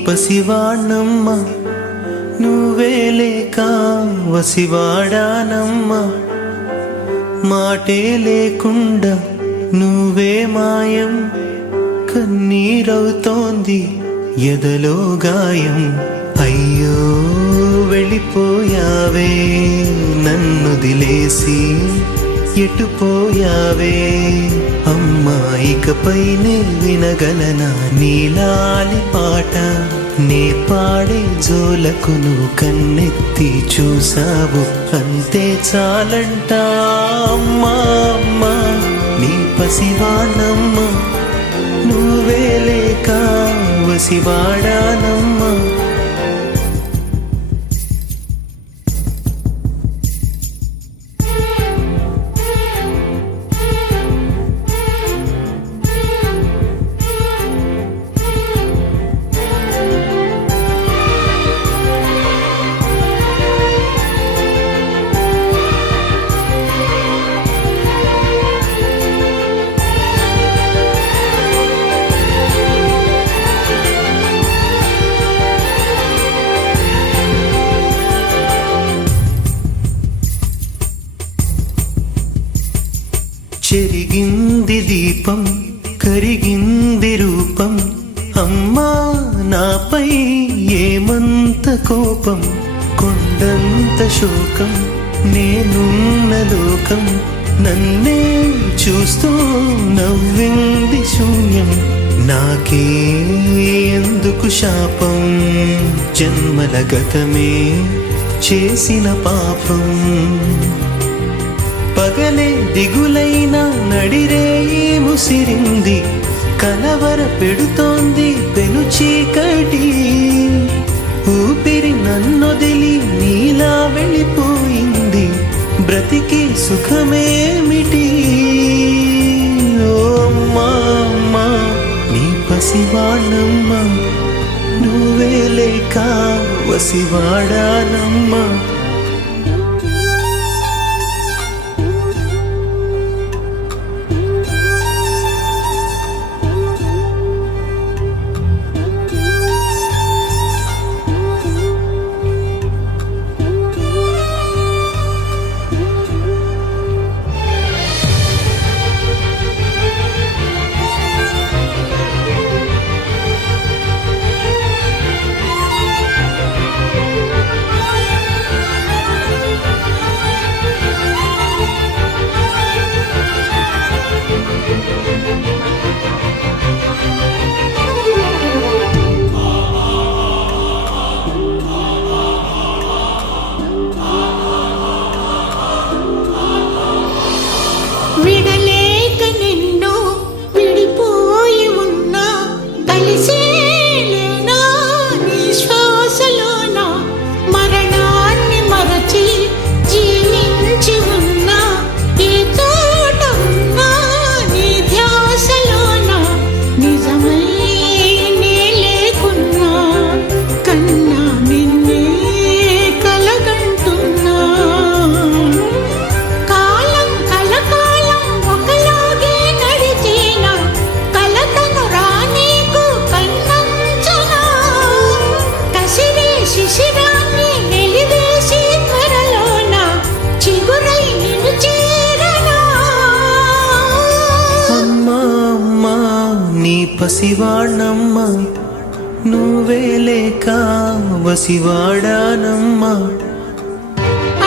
పసివాణ్ణమ్మ నువ్వే లేక వసివాడానమ్మ మాటే లేకుండా నువ్వే మాయం కన్నీరవుతోంది ఎదలో గాయం అయ్యో వెళ్ళిపోయావే నన్నుదిలేసి ఎటుపోయావే అమ్మా ఇకపైనే వినగలనా నీలాలి పాట నే పాడే జోలకు నువ్వు కన్నెత్తి చూసావు అంతే చాలంట అమ్మా అమ్మా నీ పసివాణమ్మ నువ్వే లేక వసివాడానమ్మా చెరిగింది దీపం కరిగింది రూపం అమ్మా నాపై ఏమంత కోపం కొండంత శోకం నేనున్న లోకం నన్నే చూస్తూ నవ్వింది శూన్యం నాకే ఎందుకు శాపం జన్మల గతమే చేసిన పాపం పగలే దిగులైన నడిరేయి ముసిరింది కలవర పెడుతోంది పెను చీకటి ఊపిరి నన్నొదిలి నీలా వెళ్ళిపోయింది బ్రతికి సుఖమేమిటి ఓ అమ్మా అమ్మా నీ పసివాణమ్మ నువ్వే లేక వసివాడానమ్మా పసివాణమ్మ నువ్వే లేక వసివాడానమ్మా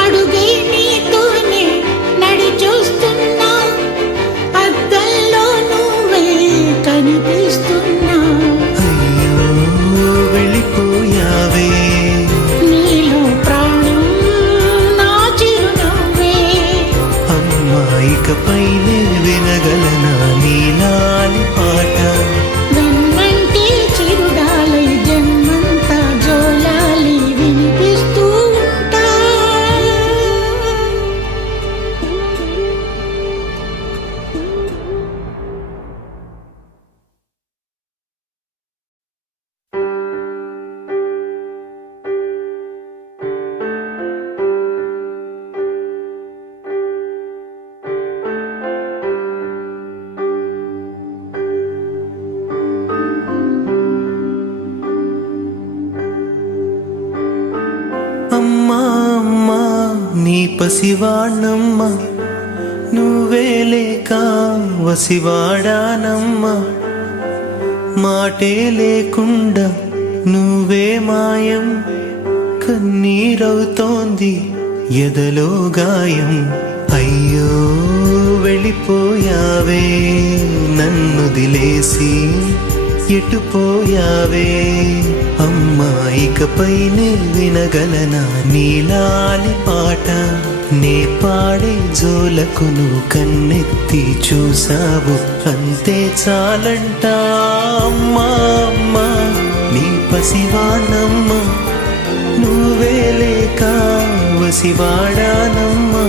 అడుగే నీతోనే నడి చూస్తున్నా అద్దంలో నువ్వే కనిపిస్తున్నా అయ్యో వెళ్ళిపోయావే నీలో ప్రాణం నా చిరునవ్వే అమ్మా ఇకపైనే వినగలనా నీలాలి పాట పసివాణమ్మ నువ్వే లేక వసివాడానమ్మ మాటే లేకుండా నువ్వే మాయం కన్నీరవుతోంది ఎదలో గాయం అయ్యో వెళ్ళిపోయావే నన్ను దిలేసి ఎటుపోయావే అమ్మా ఇకపైనే వినగలనా నీలాలి పాట నే పాడే జోలకు నువ్వు కన్నెత్తి చూసావు అంతే చాలంట అమ్మా అమ్మా నీ పసివాణమ్మ నువ్వే లేక వసివాడానమ్మా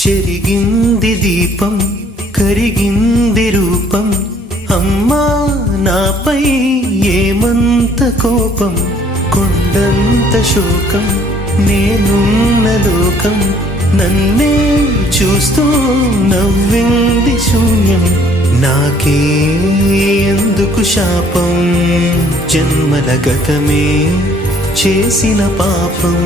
చెరిగింది దీపం కరిగింది రూపం అమ్మా నాపై ఏమంత కోపం కొండంత శోకం నేనున్న లోకం నన్నే చూస్తూ నవ్వింది శూన్యం నాకే ఎందుకు శాపం జన్మల గతమే చేసిన పాపం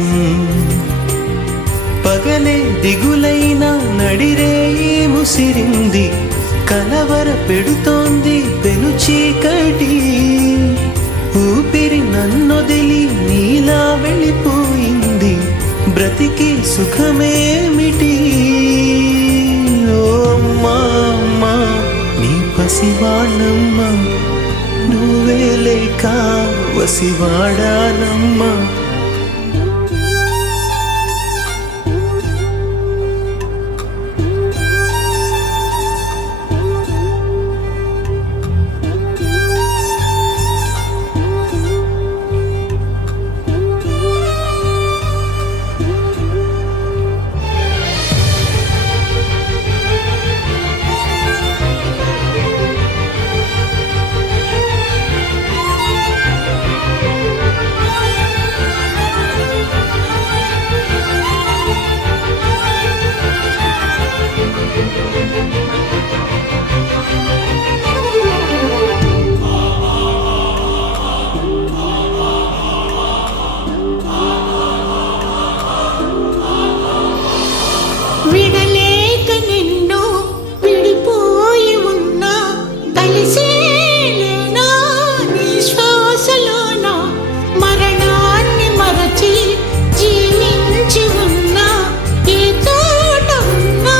పగలే దిగులైన నడిరేయి ముసిరింది కలవర పెడుతోంది పెను చీకటి ఊపిరి నన్నొదిలి నీలా వెళ్ళిపోయింది బ్రతికి సుఖమేమిటి ఓ అమ్మా అమ్మా నీ పసివాణమ్మ నువ్వే లేక వసివాడానమ్మా విడలేక నిన్ను విడిపోయి ఉన్నా కలిసేలేనా నీ శ్వాసలోన మరణాన్ని మరచి జీవించి ఉన్నా ఏ తోట ఉన్నా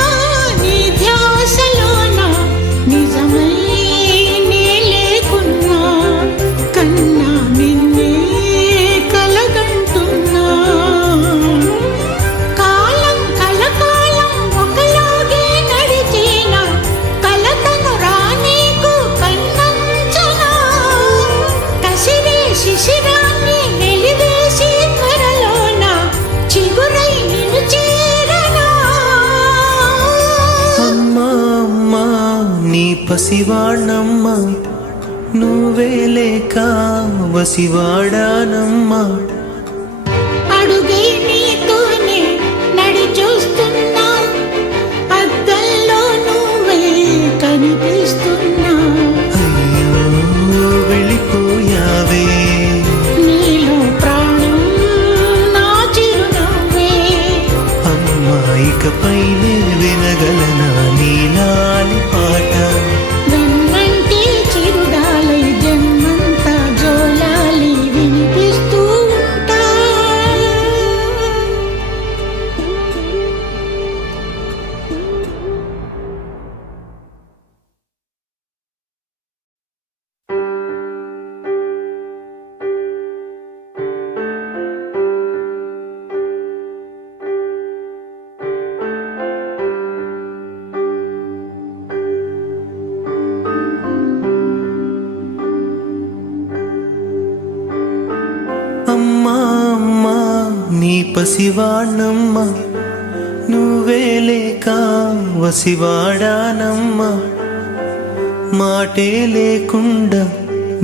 నీ ధ్యాసలోన నిజమై నే లేకున్నా కన్నా నిన్నే కలగంటున్నా శిశిరాన్ని వెలివేసి త్వరలోన చిగురై నిన్ను చేరనా అమ్మా అమ్మా నీ పసివాణమ్మ నువ్వే లేక వసివాడానమ్మా అడుగై నీతోనే నడి చూస్తున్నా అద్దంలో నువ్వే కనిపిస్తున్నా అయ్యో వెళ్ళిపోయావే నీలో ప్రాణం నా చిరునవ్వే అమ్మా ఇకపైనే వినగలనా నీలాలి పాట వెన్నంటి చిరుగాలై జన్మంతా జోలాలి వినిపిస్తూ ఉంటా అమ్మా అమ్మా నీ పసివాణ్ణమ్మా నువ్వే లేక వసివాడానమ్మా మాటే లేకుండా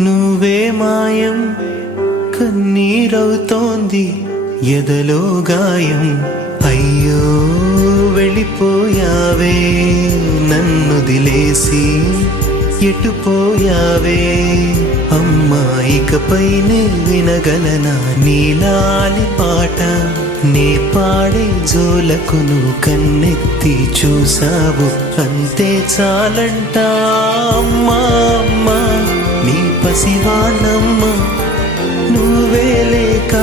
నువ్వే మాయం కన్నీరవుతోంది ఎదలో గాయం అయ్యో వెళ్ళిపోయావే నన్నుదిలేసి ఎటుపోయావే అమ్మా ఇకపైనే వినగలనా నీలాలి పాట నే పాడే జోలకు నువ్వు కన్నెత్తి చూసావు అంతే చాలంట అమ్మా అమ్మా నీ పసివాణమ్మా నువ్వే లేక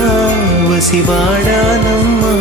వసివాడానమ్మా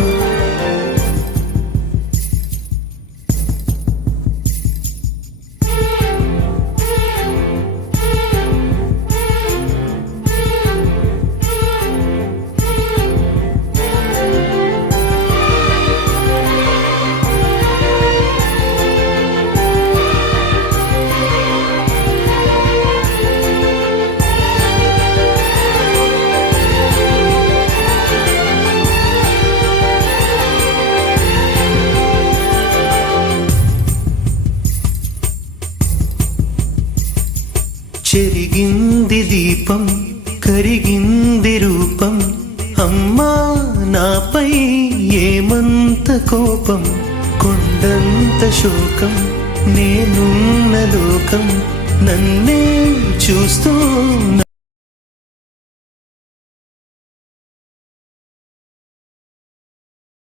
చెరిగింది దీపం కరిగింది రూపం అమ్మా నాపై ఏమంత కోపం కొండంత శోకం నేనున్న లోకం నన్నే చూస్తూ